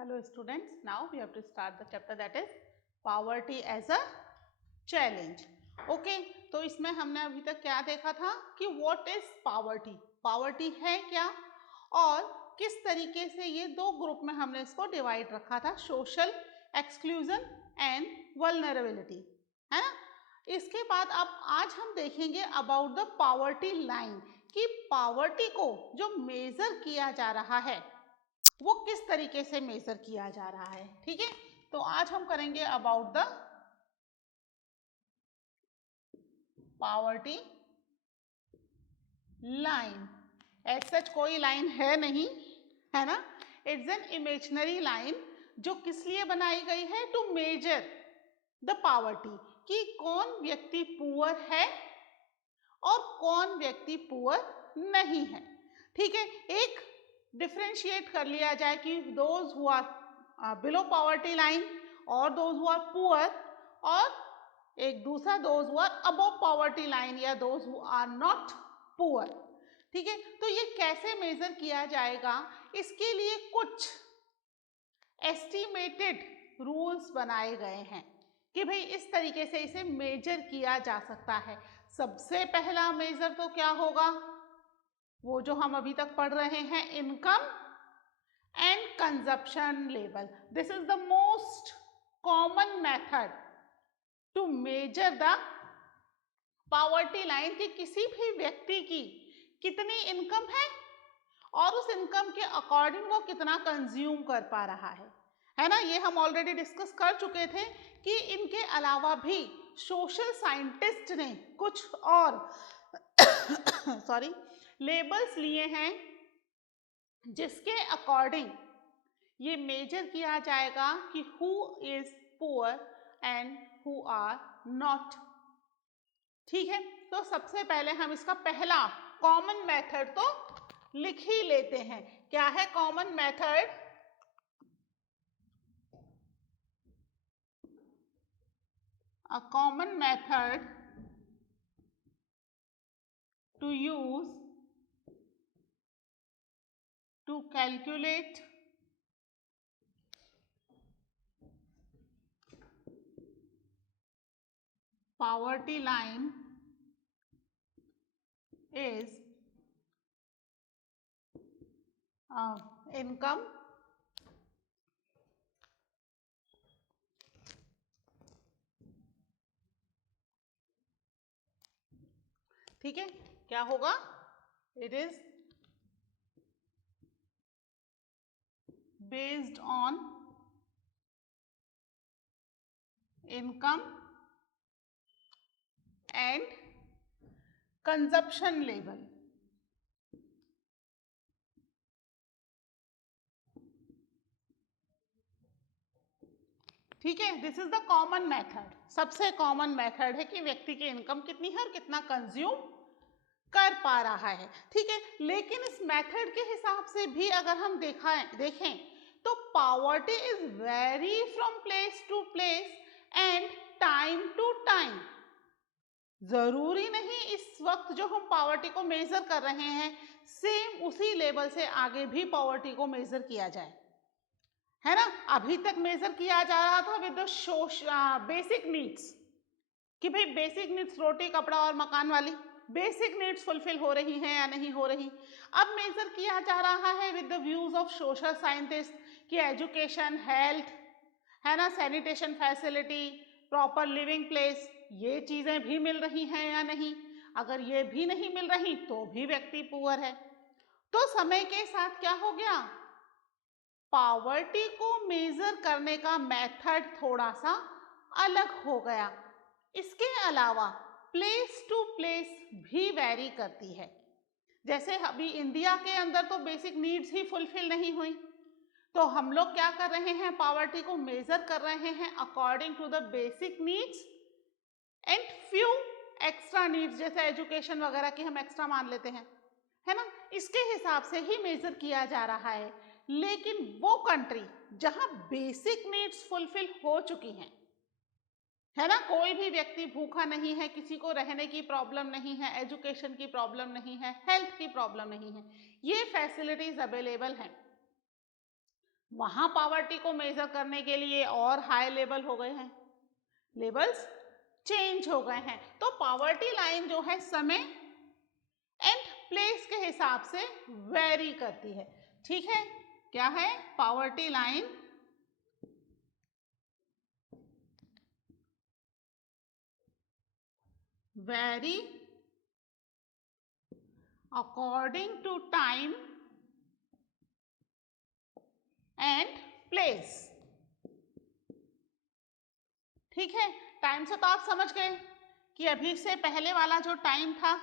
Hello students, now we have to start the chapter that is poverty as a challenge. Okay, तो इसमें हमने अभी तक क्या देखा था कि what is poverty? Poverty है क्या और किस तरीके से ये दो ग्रुप में हमने इसको डिवाइड रखा था, सोशल एक्सक्लूजन एंड वल्नरेबिलिटी, है ना। इसके बाद अब आज हम देखेंगे अबाउट द पॉवर्टी लाइन कि पॉवर्टी को जो मेजर किया जा रहा है वो किस तरीके से मेजर किया जा रहा है। ठीक है, तो आज हम करेंगे about the poverty line. As such कोई लाइन है नहीं, है ना, इट्स एन इमेजिनरी लाइन जो किस लिए बनाई गई है, टू मेजर द पॉवर्टी कि कौन व्यक्ति पुअर है और कौन व्यक्ति पुअर नहीं है। ठीक है, एक डिफ्रेंशिएट कर लिया जाए कि those who are below poverty line और दोज हु आर पुअर, और एक दूसरा those who are above poverty line या those who are not poor. ठीक है, तो ये कैसे मेजर किया जाएगा, इसके लिए कुछ एस्टिमेटेड रूल्स बनाए गए हैं कि भाई इस तरीके से इसे मेजर किया जा सकता है। सबसे पहला मेजर तो क्या होगा, वो जो हम अभी तक पढ़ रहे हैं, income and consumption level. This is the most common method to measure the poverty line कि किसी भी व्यक्ति की कितनी इनकम है और उस इनकम के अकॉर्डिंग वो कितना कंज्यूम कर पा रहा है ना। ये हम ऑलरेडी डिस्कस कर चुके थे कि इनके अलावा भी सोशल साइंटिस्ट ने कुछ और सॉरी लेबल्स लिए हैं जिसके अकॉर्डिंग ये मेजर किया जाएगा कि who is poor and who are not. ठीक है, तो सबसे पहले हम इसका पहला कॉमन मेथड तो लिख ही लेते हैं। क्या है common method, a common method to use to calculate poverty line is income ठीक है, क्या होगा, it is based on income and consumption level. ठीक है, this is the common method, सबसे कॉमन मेथड है कि व्यक्ति की इनकम कितनी है और कितना कंज्यूम कर पा रहा है। ठीक है, लेकिन इस मेथड के हिसाब से भी अगर हम देखें तो poverty is vary from place to place and time to time. जरूरी नहीं इस वक्त जो हम पॉवर्टी को मेजर कर रहे हैं सेम उसी लेवल से आगे भी पॉवर्टी को मेजर किया जाए, है ना। अभी तक मेजर किया जा रहा था विद द बेसिक नीड्स कि भाई बेसिक नीड्स रोटी कपड़ा और मकान वाली बेसिक नीड्स फुलफिल हो रही हैं या नहीं हो रही। अब मेजर किया जा रहा है with the views of social scientist कि एजुकेशन, हेल्थ, है ना, sanitation facility, proper living place, ये चीजें भी मिल रही हैं या नहीं। अगर ये भी नहीं मिल रही तो भी व्यक्ति पुअर है। तो समय के साथ क्या हो गया, पॉवर्टी को मेजर करने का मेथड थोड़ा सा अलग हो गया। इसके अलावा प्लेस टू प्लेस भी वेरी करती है। जैसे अभी इंडिया के अंदर तो बेसिक नीड्स ही फुलफिल नहीं हुई, तो हम लोग क्या कर रहे हैं, पॉवर्टी को मेजर कर रहे हैं according to the basic needs and few extra needs, जैसे एजुकेशन वगैरह की हम एक्स्ट्रा मान लेते हैं, है ना। इसके हिसाब से ही मेजर किया जा रहा है। लेकिन वो कंट्री जहां बेसिक नीड्स फुलफिल हो चुकी हैं, है ना, कोई भी व्यक्ति भूखा नहीं है, किसी को रहने की प्रॉब्लम नहीं है, एजुकेशन की प्रॉब्लम नहीं है, हेल्थ की प्रॉब्लम नहीं है, ये फैसिलिटीज अवेलेबल हैं, वहां पॉवर्टी को मेजर करने के लिए और हाई लेवल हो गए हैं, लेवल्स चेंज हो गए हैं। तो पॉवर्टी लाइन जो है समय एंड प्लेस के हिसाब से वेरी करती है। ठीक है, क्या है? Poverty line vary according to time and place. ठीक है, टाइम से तो आप समझ गए कि अभी से पहले वाला जो टाइम था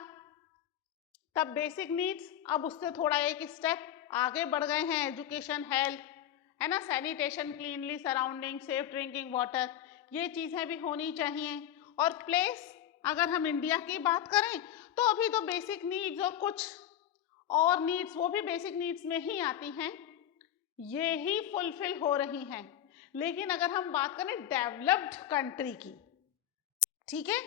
तब बेसिक नीड्स, अब उससे थोड़ा एक स्टेप आगे बढ़ गए हैं, एजुकेशन, हेल्थ, है ना, sanitation, cleanly surrounding, safe drinking water, ये चीजें भी होनी चाहिए। और प्लेस, अगर हम इंडिया की बात करें तो अभी तो बेसिक नीड्स और कुछ और नीड्स, वो भी बेसिक नीड्स में ही आती हैं, ये ही फुलफिल हो रही हैं। लेकिन अगर हम बात करें डेवलप्ड कंट्री की, ठीक है,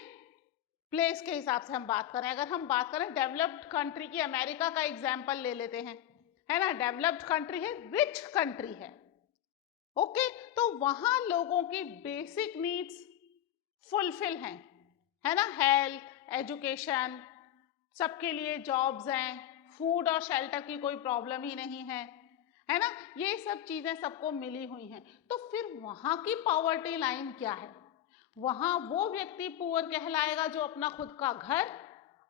प्लेस के हिसाब से हम बात करें, अगर हम बात करें डेवलप्ड कंट्री की, अमेरिका का एग्जाम्पल ले लेते हैं, है ना, डेवलप्ड कंट्री है, रिच कंट्री है, ओके, तो वहां लोगों की बेसिक नीड्स फुलफिल हैं, है ना, हेल्थ, एजुकेशन, सबके लिए जॉब्स हैं, फूड और शेल्टर की कोई प्रॉब्लम ही नहीं है ना, ये सब चीजें सबको मिली हुई हैं। तो फिर वहां की पॉवर्टी लाइन क्या है? वहां वो व्यक्ति पुअर कहलाएगा जो अपना खुद का घर,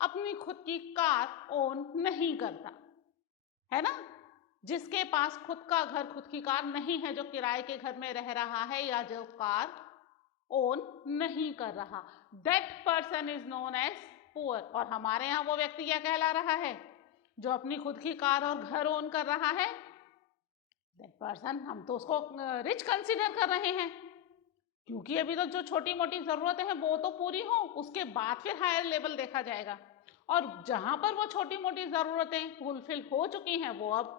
अपनी खुद की कार ओन नहीं करता, है ना, जिसके पास खुद का घर, खुद की कार नहीं है, जो किराए के घर में रह रहा है या जो कार ओन नहीं कर रहा, that person is known as poor. और हमारे यहाँ वो व्यक्ति क्या कहला रहा है? जो अपनी खुद की कार और घर ओन कर रहा है, दैट पर्सन, हम तो उसको रिच कंसीडर कर रहे हैं, क्योंकि अभी तो जो छोटी मोटी जरूरतें हैं वो तो पूरी हो, उसके बाद फिर हायर लेवल देखा जाएगा। और जहां पर वो छोटी मोटी जरूरतें फुलफिल हो चुकी हैं, वो अब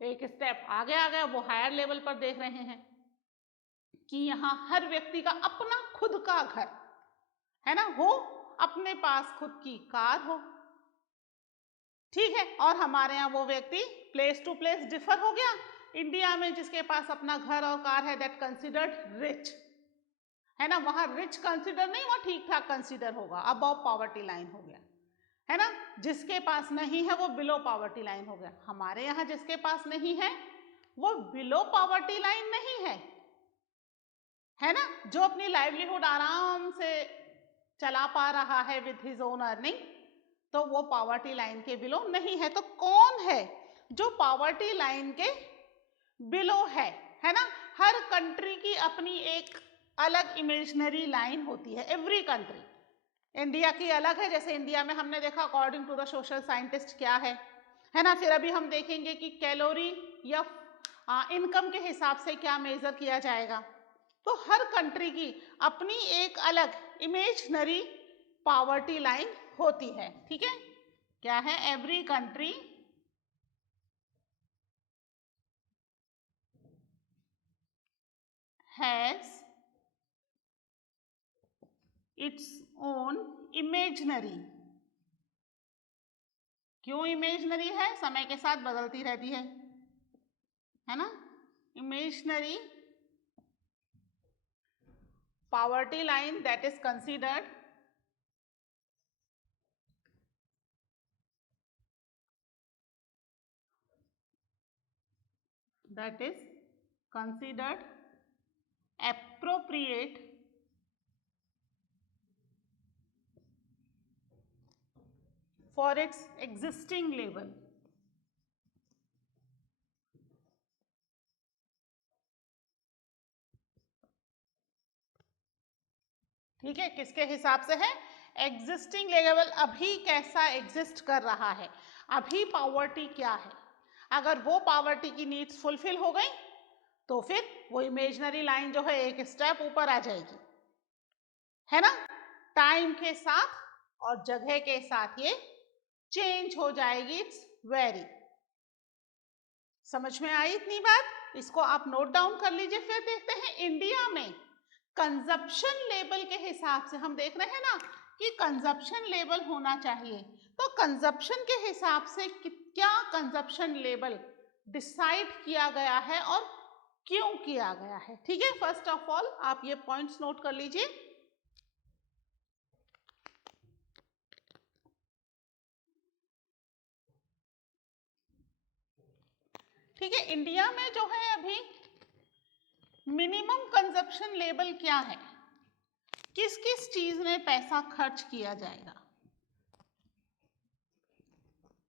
एक स्टेप आगे आ गया, वो हायर लेवल पर देख रहे हैं कि यहाँ हर व्यक्ति का अपना खुद का घर, है ना, हो, अपने पास खुद की कार हो, ठीक है। और हमारे यहाँ वो व्यक्ति प्लेस टू प्लेस डिफर हो गया। इंडिया में जिसके पास अपना घर और कार है, दैट कंसिडर्ड रिच, है ना, वहां रिच कंसिडर नहीं, वहां ठीक ठाक कंसिडर होगा, अबव पॉवर्टी लाइन हो गया, है ना। जिसके पास नहीं है वो बिलो पॉवर्टी लाइन हो गया। हमारे यहाँ जिसके पास नहीं है वो बिलो पॉवर्टी लाइन नहीं है ना, जो अपनी लाइवलीहुड आराम से चला पा रहा है विद हिज ओन अर्निंग, तो वो पॉवर्टी लाइन के बिलो नहीं है। तो कौन है जो पॉवर्टी लाइन के बिलो है ना। हर कंट्री की अपनी एक अलग इमेजिनरी लाइन होती है, एवरी कंट्री। इंडिया की अलग है, जैसे इंडिया में हमने देखा according to the social scientist क्या है ना। फिर अभी हम देखेंगे कि कैलोरी या इनकम के हिसाब से क्या मेजर किया जाएगा। तो हर कंट्री की अपनी एक अलग इमेजिनरी पॉवर्टी लाइन होती है, ठीक है। क्या है? Every country has its own imaginary. क्यों इमेजिनरी है? समय के साथ बदलती रहती है ना। Imaginary poverty line that is considered appropriate for its existing level। ठीक है, किसके हिसाब से है? एग्जिस्टिंग लेवल, अभी कैसा एग्जिस्ट कर रहा है, अभी पॉवर्टी क्या है। अगर वो पॉवर्टी की नीड्स फुलफिल हो गई तो फिर वो इमेजिनरी लाइन जो है एक स्टेप ऊपर आ जाएगी, है ना। टाइम के साथ और जगह के साथ ये चेंज हो जाएगी, इट्स वेरी। समझ में आई इतनी बात? इसको आप नोट डाउन कर लीजिए। फिर देखते हैं इंडिया में कंजप्शन लेवल के हिसाब से, हम देख रहे हैं ना कि कंजप्शन लेवल होना चाहिए, तो कंजप्शन के हिसाब से क्या कंजप्शन लेवल डिसाइड किया गया है और क्यों किया गया है। ठीक है, फर्स्ट ऑफ ऑल आप ये पॉइंट्स नोट कर लीजिए। ठीक है, इंडिया में जो है अभी मिनिमम कंजप्शन लेवल क्या है, किस किस चीज में पैसा खर्च किया जाएगा,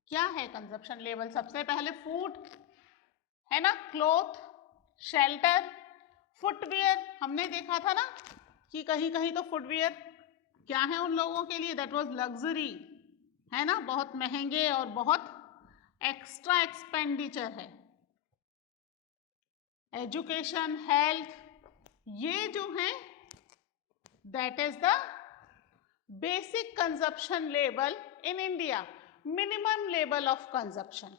क्या है कंजप्शन लेवल। सबसे पहले फूड है ना, क्लॉथ, शेल्टर, फुटवियर। हमने देखा था ना कि कहीं कहीं तो फुटवियर क्या है उन लोगों के लिए, दैट वाज लग्जरी, है ना, बहुत महंगे और बहुत एक्स्ट्रा एक्सपेंडिचर है। एजुकेशन, हेल्थ, ये जो है that is the basic consumption level in India, minimum level of consumption.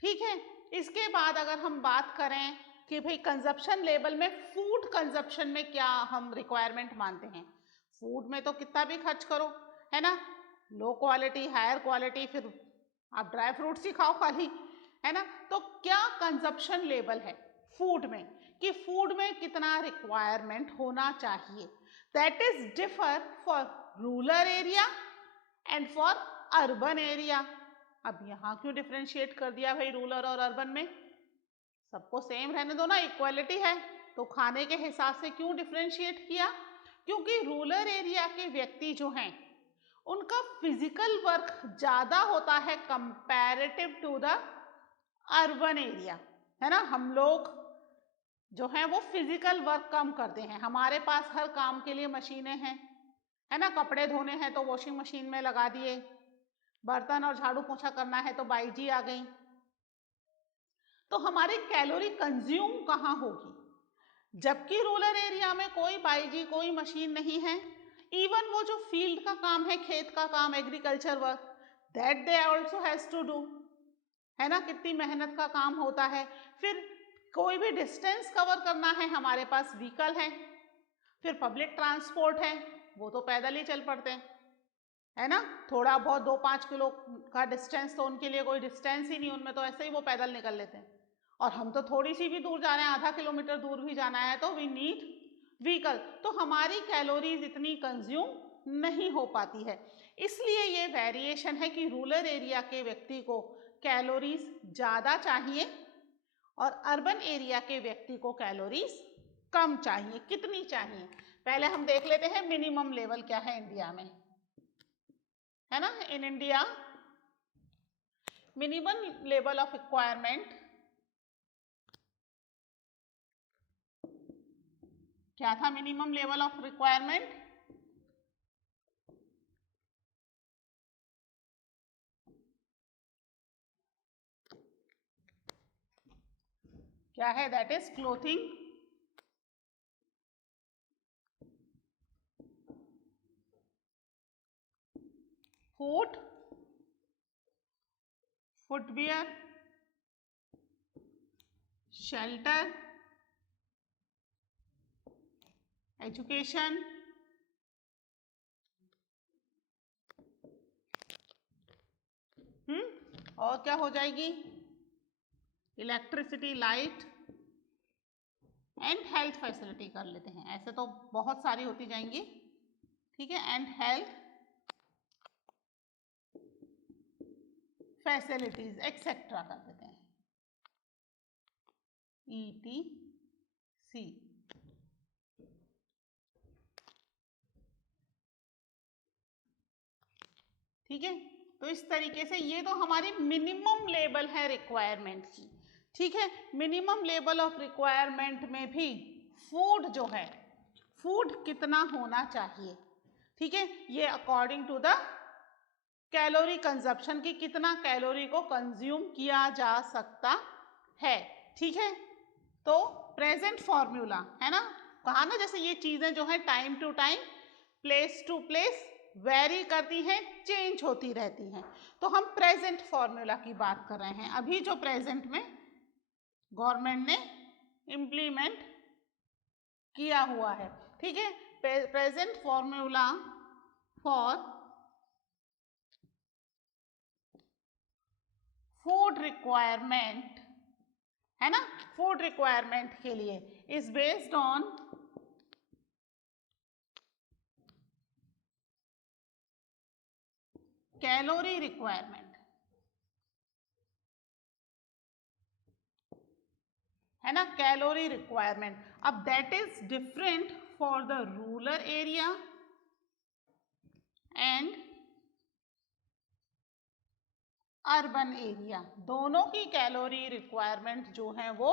ठीक है, इसके बाद अगर हम बात करें कि भाई कंजप्शन लेवल में फूड कंजप्शन में क्या हम रिक्वायरमेंट मानते हैं। फूड में तो कितना भी खर्च करो, है ना, लो क्वालिटी, हायर क्वालिटी, फिर आप ड्राई फ्रूट्स ही खाओ खाली, है ना। तो क्या कंजप्शन लेवल है फूड में, कि फूड में कितना रिक्वायरमेंट होना चाहिए, that is differ for rural area and for urban area. अब यहाँ क्यों डिफ्रेंशिएट कर दिया भाई रूरल और अर्बन में, सबको सेम रहने दो ना, इक्वालिटी है, तो खाने के हिसाब से क्यों डिफ्रेंशिएट किया, क्योंकि रूरल एरिया के व्यक्ति जो हैं उनका फिजिकल वर्क ज़्यादा होता है comparative to the urban area, है ना। हम लोग जो हैं वो फिजिकल वर्क कम करते हैं, हमारे पास हर काम के लिए मशीनें हैं, है ना, कपड़े धोने हैं तो वॉशिंग मशीन में लगा दिए, बर्तन और झाड़ू पोछा करना है तो बाईजी आ गई। तो हमारी कैलोरी कंज्यूम कहाँ होगी, जबकि रूरल एरिया में कोई बाईजी, कोई मशीन नहीं है। इवन वो जो फील्ड का काम है, खेत का काम, agriculture work, that they also has to do, है ना, कितनी मेहनत का काम होता है। फिर कोई भी डिस्टेंस कवर करना है, हमारे पास व्हीकल है, फिर पब्लिक ट्रांसपोर्ट है, वो तो पैदल ही चल पड़ते हैं, है ना। थोड़ा बहुत 2-5 किलो का डिस्टेंस तो उनके लिए कोई डिस्टेंस ही नहीं, उनमें तो ऐसे ही वो पैदल निकल लेते हैं। और हम तो थोड़ी सी भी दूर जा रहे हैं, आधा किलोमीटर दूर भी जाना है तो वी नीड व्हीकल, तो हमारी कैलोरीज इतनी कंज्यूम नहीं हो पाती है। इसलिए ये वेरिएशन है कि रूरल एरिया के व्यक्ति को कैलोरीज ज़्यादा चाहिए और अर्बन एरिया के व्यक्ति को कैलोरीज कम चाहिए। कितनी चाहिए, पहले हम देख लेते हैं मिनिमम लेवल क्या है इंडिया में, है ना। In India minimum level of requirement क्या था, मिनिमम लेवल ऑफ रिक्वायरमेंट क्या है, that is clothing, food, footwear, shelter, education, और क्या हो जाएगी, electricity, light and health facility कर लेते हैं, ऐसे तो बहुत सारी होती जाएंगी। ठीक है, एंड हेल्थ फैसिलिटीज एक्सेट्रा कर देते हैं, ETC। ठीक है, तो इस तरीके से ये तो हमारी मिनिमम लेवल है रिक्वायरमेंट की। ठीक है, मिनिमम लेवल ऑफ रिक्वायरमेंट में भी फूड जो है, फूड कितना होना चाहिए, ठीक है, ये according to the calorie consumption की कितना कैलोरी को कंज्यूम किया जा सकता है। ठीक है, तो प्रेजेंट फॉर्मूला है ना, कहा ना, जैसे ये चीजें जो है time to time, place to place vary करती हैं, चेंज होती रहती हैं। तो हम प्रेजेंट फॉर्मूला की बात कर रहे हैं, अभी जो प्रेजेंट में गवर्नमेंट ने इम्प्लीमेंट किया हुआ है। ठीक है, present formula for food requirement है ना, फूड रिक्वायरमेंट के लिए is based on calorie requirement, है ना, कैलोरी रिक्वायरमेंट। अब that is different for the rural area and urban area, दोनों की कैलोरी रिक्वायरमेंट जो है वो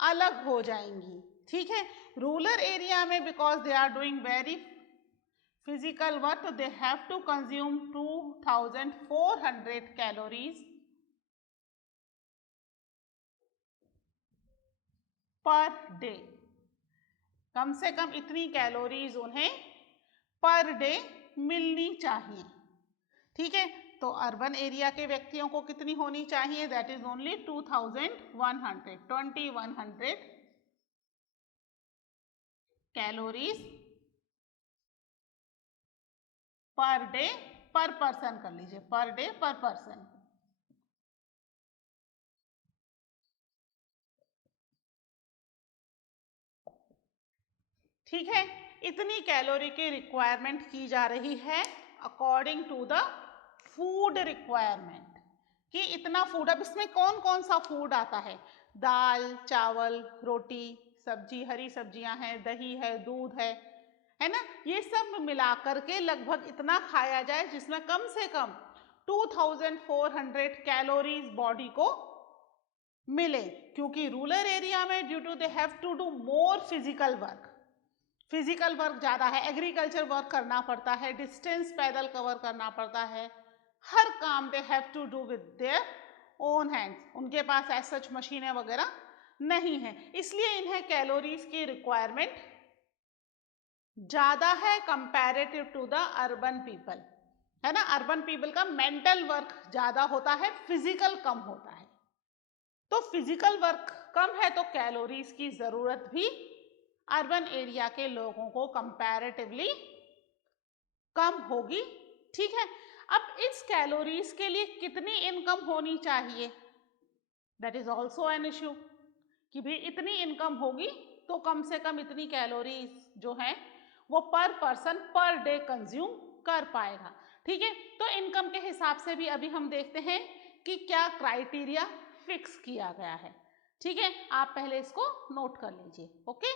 अलग हो जाएंगी। ठीक है, रूरल एरिया में because they are doing very physical work, तो they have to consume 2400 calories per day, कम से कम इतनी कैलोरीज उन्हें पर डे मिलनी चाहिए। ठीक है, तो अर्बन एरिया के व्यक्तियों को कितनी होनी चाहिए, that is only 2100 calories per day, पर पर्सन कर लीजिए, पर डे पर पर्सन। ठीक है, इतनी कैलोरी की रिक्वायरमेंट की जा रही है according to the food requirement, कि इतना फूड। अब इसमें कौन कौन सा फूड आता है, दाल, चावल, रोटी, सब्जी, हरी सब्जियां हैं, दही है, दूध है ना, ये सब मिलाकर के लगभग इतना खाया जाए जिसमें कम से कम 2400 कैलोरीज बॉडी को मिले। क्योंकि रूरल एरिया में due to they have to do more physical work, physical work ज़्यादा है, एग्रीकल्चर वर्क करना पड़ता है, डिस्टेंस पैदल कवर करना पड़ता है, हर काम they have to do with their own hands, उनके पास ऐसा सच मशीनें वगैरह नहीं है, इसलिए इन्हें कैलोरीज की रिक्वायरमेंट ज़्यादा है comparative to the urban people, है ना। अर्बन पीपल का मेंटल वर्क ज़्यादा होता है, फिजिकल कम होता है, तो फिजिकल वर्क कम है तो कैलोरीज की ज़रूरत भी अर्बन एरिया के लोगों को कंपैरेटिवली कम होगी। ठीक है, अब इस कैलोरीज के लिए कितनी इनकम होनी चाहिए, that is also an issue, कि भाई इतनी इनकम होगी तो कम से कम इतनी कैलोरीज जो है वो पर पर्सन पर डे कंज्यूम कर पाएगा। ठीक है, तो इनकम के हिसाब से भी अभी हम देखते हैं कि क्या क्राइटेरिया फिक्स किया गया है। ठीक है, आप पहले इसको नोट कर लीजिए। ओके,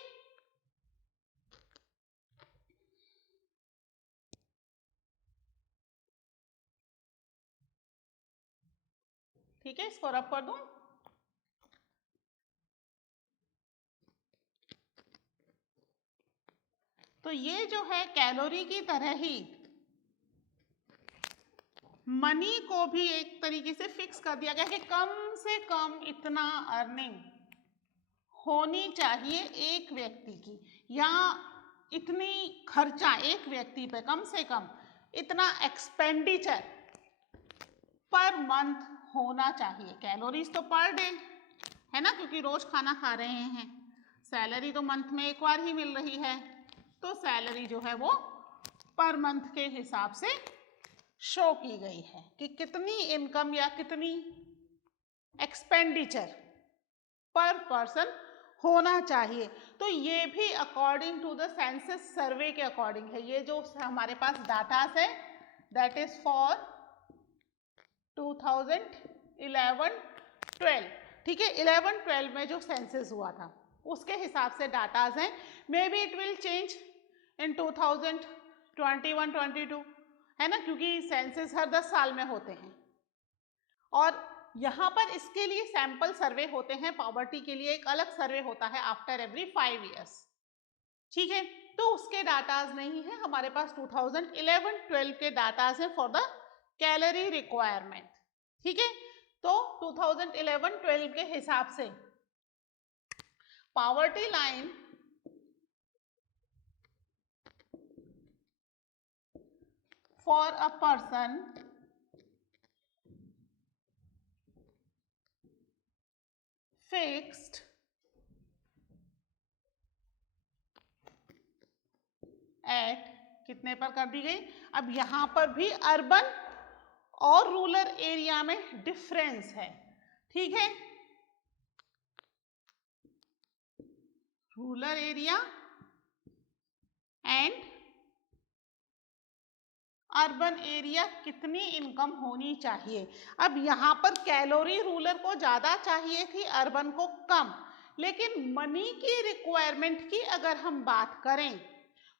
ठीक है, इसको रब कर दूं। तो ये जो है कैलोरी की तरह ही मनी को भी एक तरीके से फिक्स कर दिया गया कि कम से कम इतना अर्निंग होनी चाहिए एक व्यक्ति की, या इतनी खर्चा एक व्यक्ति पे, कम से कम इतना एक्सपेंडिचर पर मंथ होना चाहिए। कैलोरीज तो पर डे है ना, क्योंकि रोज खाना खा रहे हैं, सैलरी तो मंथ में एक बार ही मिल रही है, तो सैलरी जो है वो पर मंथ के हिसाब से शो की गई है कि कितनी इनकम या कितनी एक्सपेंडिचर पर पर्सन होना चाहिए। तो ये भी अकॉर्डिंग टू द सेंसस सर्वे के अकॉर्डिंग है। ये जो हमारे पास डाटास है दैट इज फॉर 2011-12, ठीक है, 11-12 में जो सेंसस हुआ था उसके हिसाब से डाटाज हैं। May be it will change in 2021-22, है ना, क्योंकि सेंसस हर 10 साल में होते हैं और यहाँ पर इसके लिए सैंपल सर्वे होते हैं। पॉवर्टी के लिए एक अलग सर्वे होता है आफ्टर एवरी 5 ईयर्स। ठीक है, तो उसके डाटाज नहीं है हमारे पास, 2011-12 के डाटाज हैं फॉर द कैलोरी रिक्वायरमेंट। ठीक है, तो 2011-12 के हिसाब से poverty line for a person fixed at कितने पर कर दी गई। अब यहां पर भी अर्बन और रूरल एरिया में डिफरेंस है। ठीक है, rural area and urban area कितनी इनकम होनी चाहिए। अब यहाँ पर कैलोरी रूरल को ज़्यादा चाहिए थी, अर्बन को कम, लेकिन मनी की रिक्वायरमेंट की अगर हम बात करें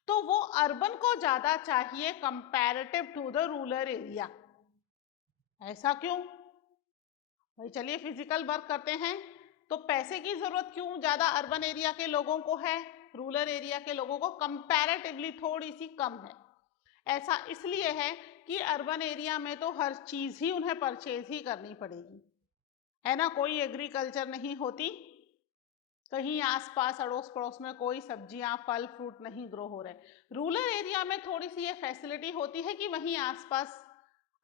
तो वो अर्बन को ज़्यादा चाहिए comparative to the rural area. ऐसा क्यों भाई? चलिए फिजिकल वर्क करते हैं, तो पैसे की ज़रूरत क्यों ज़्यादा अर्बन एरिया के लोगों को है, रूरल एरिया के लोगों को कंपैरेटिवली थोड़ी सी कम है। ऐसा इसलिए है कि अर्बन एरिया में तो हर चीज़ ही उन्हें परचेज ही करनी पड़ेगी, है ना। कोई एग्रीकल्चर नहीं होती, कहीं आसपास अड़ोस पड़ोस में कोई सब्जियां फल फ्रूट नहीं ग्रो हो रहे। रूरल एरिया में थोड़ी सी ये फैसिलिटी होती है कि वहीं आसपास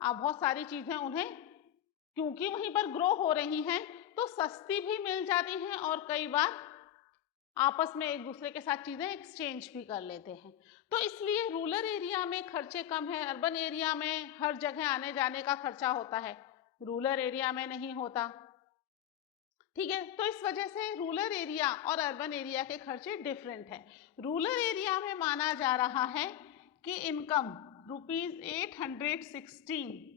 बहुत सारी चीज़ें उन्हें, क्योंकि वहीं पर ग्रो हो रही हैं, तो सस्ती भी मिल जाती हैं और कई बार आपस में एक दूसरे के साथ चीज़ें एक्सचेंज भी कर लेते हैं। तो इसलिए रूरल एरिया में खर्चे कम है। अर्बन एरिया में हर जगह आने जाने का खर्चा होता है, रूरल एरिया में नहीं होता। ठीक है, तो इस वजह से रूरल एरिया और अर्बन एरिया के खर्चे डिफरेंट हैं। रूरल एरिया में माना जा रहा है कि इनकम ₹816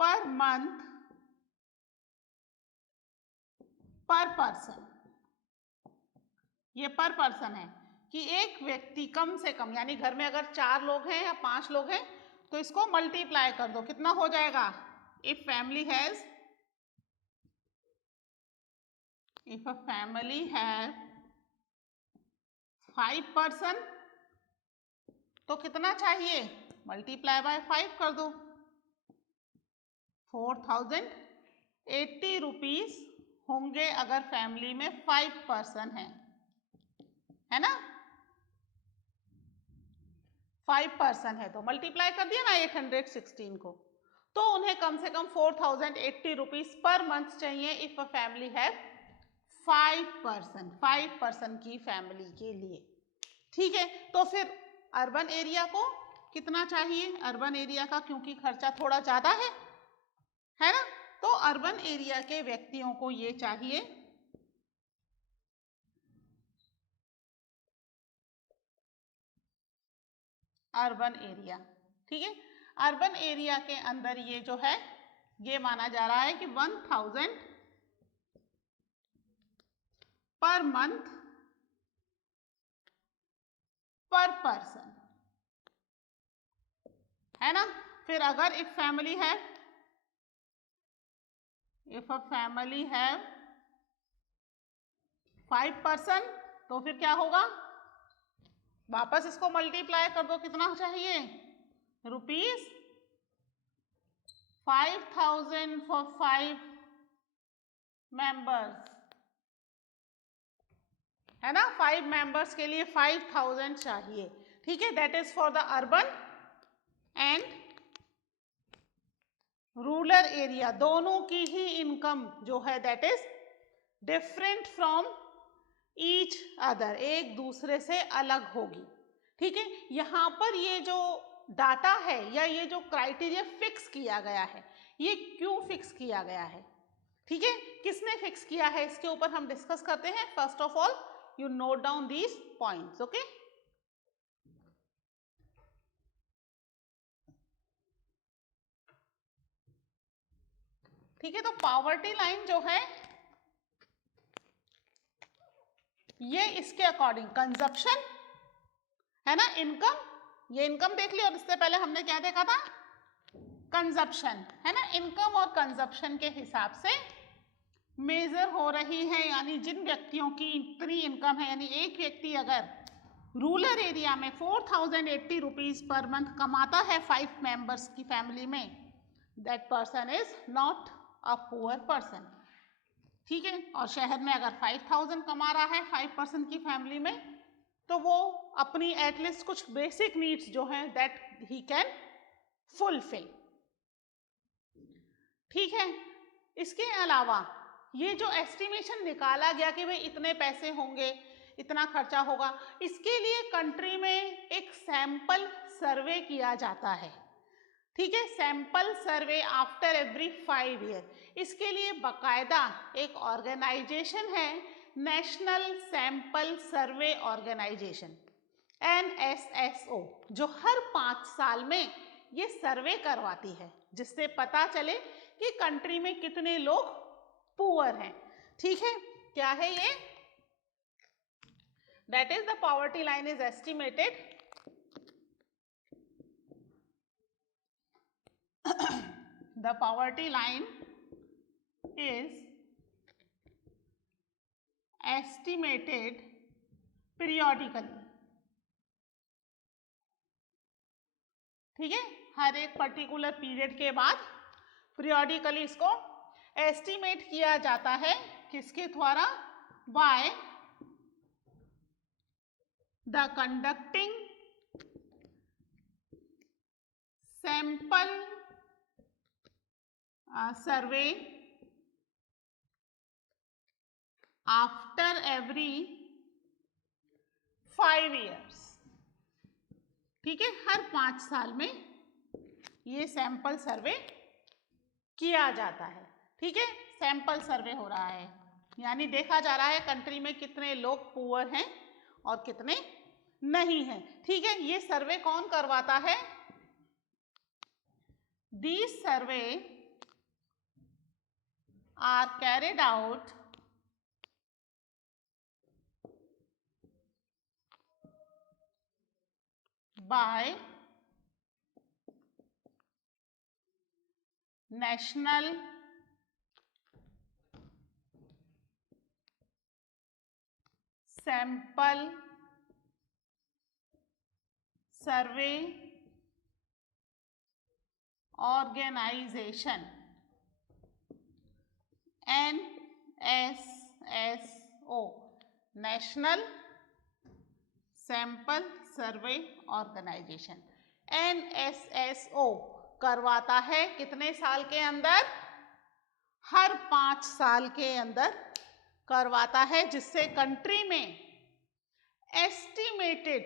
पर मंथ पर पर्सन। ये पर पर्सन है कि एक व्यक्ति कम से कम, यानी घर में अगर 4 लोग हैं या 5 लोग हैं तो इसको मल्टीप्लाई कर दो, कितना हो जाएगा। If family has, if a family has 5 person तो कितना चाहिए, मल्टीप्लाई बाय 5 कर दो। 4080 रुपीज होंगे अगर फैमिली में 5 पर्सन है ना। 5 पर्सन है तो मल्टीप्लाई कर दिया ना 816 को, तो उन्हें कम से कम 4080 रुपीज पर मंथ चाहिए इफ अ फैमिली है 5 पर्सन की फैमिली के लिए। ठीक है, तो फिर अर्बन एरिया को कितना चाहिए, अर्बन एरिया का क्योंकि खर्चा थोड़ा ज्यादा है ना, तो अर्बन एरिया के व्यक्तियों को ये चाहिए अर्बन एरिया। ठीक है, अर्बन एरिया के अंदर ये जो है ये माना जा रहा है कि 1000 पर मंथ पर पर्सन, है ना। फिर अगर इफ फैमिली है, इफ अ फैमिली है 5 पर्सन तो फिर क्या होगा, वापस इसको मल्टीप्लाई कर दो, कितना चाहिए, ₹5000 फॉर 5 मेंबर्स, है ना। 5 मेंबर्स के लिए 5000 चाहिए। ठीक है, that is for the urban and rural area, दोनों की ही इनकम जो है that is different from each other, एक दूसरे से अलग होगी। ठीक है, यहाँ पर ये जो डाटा है या ये जो क्राइटेरिया फिक्स किया गया है, ये क्यों फिक्स किया गया है, ठीक है, किसने फिक्स किया है, इसके ऊपर हम डिस्कस करते हैं। First of all you note down these points, okay. ठीक है, तो पॉवर्टी लाइन जो है ये इसके अकॉर्डिंग कंजप्शन है ना, इनकम, ये इनकम देख ली और इससे पहले हमने क्या देखा था, कंजप्शन, है ना। इनकम और कंजप्शन के हिसाब से मेजर हो रही है, यानी जिन व्यक्तियों की इतनी इनकम है, यानी एक व्यक्ति अगर रूरल एरिया में 4080 रुपीज पर मंथ कमाता है 5 मेंबर्स की फैमिली में, that person is not a poor person. ठीक है, और शहर में अगर 5000 कमा रहा है 5 पर्सन की फैमिली में, तो वो अपनी एटलीस्ट कुछ बेसिक नीड्स जो हैं दैट ही कैन फुलफिल। ठीक है, इसके अलावा ये जो एस्टिमेशन निकाला गया कि भाई इतने पैसे होंगे, इतना खर्चा होगा, इसके लिए कंट्री में एक सैंपल सर्वे किया जाता है। ठीक है, sample survey after every 5 year. इसके लिए बकायदा एक ऑर्गेनाइजेशन है national sample survey organization NSSO, जो हर 5 साल में ये सर्वे करवाती है जिससे पता चले कि कंट्री में कितने लोग पुअर हैं। ठीक है, क्या है ये? That is the poverty line is estimated the poverty line is estimated periodically। ठीक है, हर एक पर्टिकुलर पीरियड के बाद पीरियोडिकली इसको एस्टिमेट किया जाता है। किसके द्वारा? By the conducting sample survey after every 5 years। ठीक है, हर 5 साल में ये सैंपल सर्वे किया जाता है। ठीक है, सैंपल सर्वे हो रहा है, यानी देखा जा रहा है कंट्री में कितने लोग पुअर हैं और कितने नहीं हैं। ठीक है, ये सर्वे कौन करवाता है? These survey are carried out by National Sample Survey Organization NSSO, national sample survey organization. NSSO करवाता है कितने साल के अंदर? हर 5 साल के अंदर करवाता है, जिससे कंट्री में एस्टिमेटेड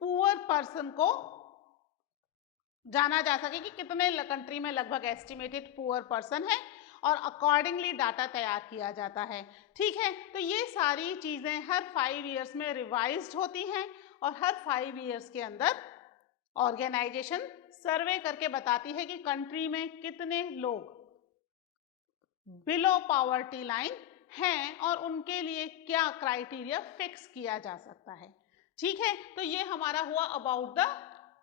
पुअर पर्सन को जाना जा सके कि कितने कंट्री में लगभग एस्टिमेटेड पुअर पर्सन है और अकॉर्डिंगली डाटा तैयार किया जाता है। ठीक है, तो ये सारी चीज़ें हर 5 years में रिवाइज्ड होती हैं और हर 5 years के अंदर ऑर्गेनाइजेशन सर्वे करके बताती है कि कंट्री में कितने लोग बिलो पॉवर्टी लाइन हैं और उनके लिए क्या क्राइटेरिया फिक्स किया जा सकता है। ठीक है, तो ये हमारा हुआ अबाउट द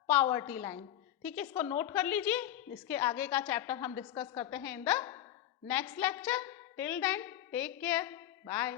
पॉवर्टी लाइन। ठीक है, इसको नोट कर लीजिए, इसके आगे का चैप्टर हम डिस्कस करते हैं in the next lecture. Till then take care, bye.